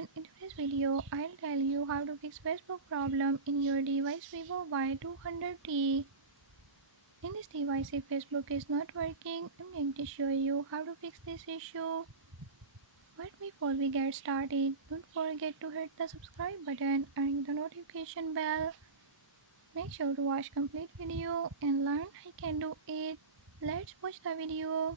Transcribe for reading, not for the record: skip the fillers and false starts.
everyone, in today's video I'll tell you how to fix Facebook problem in your device Vivo Y200T. In this device, if Facebook is not working, I'm going to show you how to fix this issue. But before we get started, don't forget to hit the subscribe button and the notification bell. Make sure to watch complete video and learn how you can do it. Let's watch the video.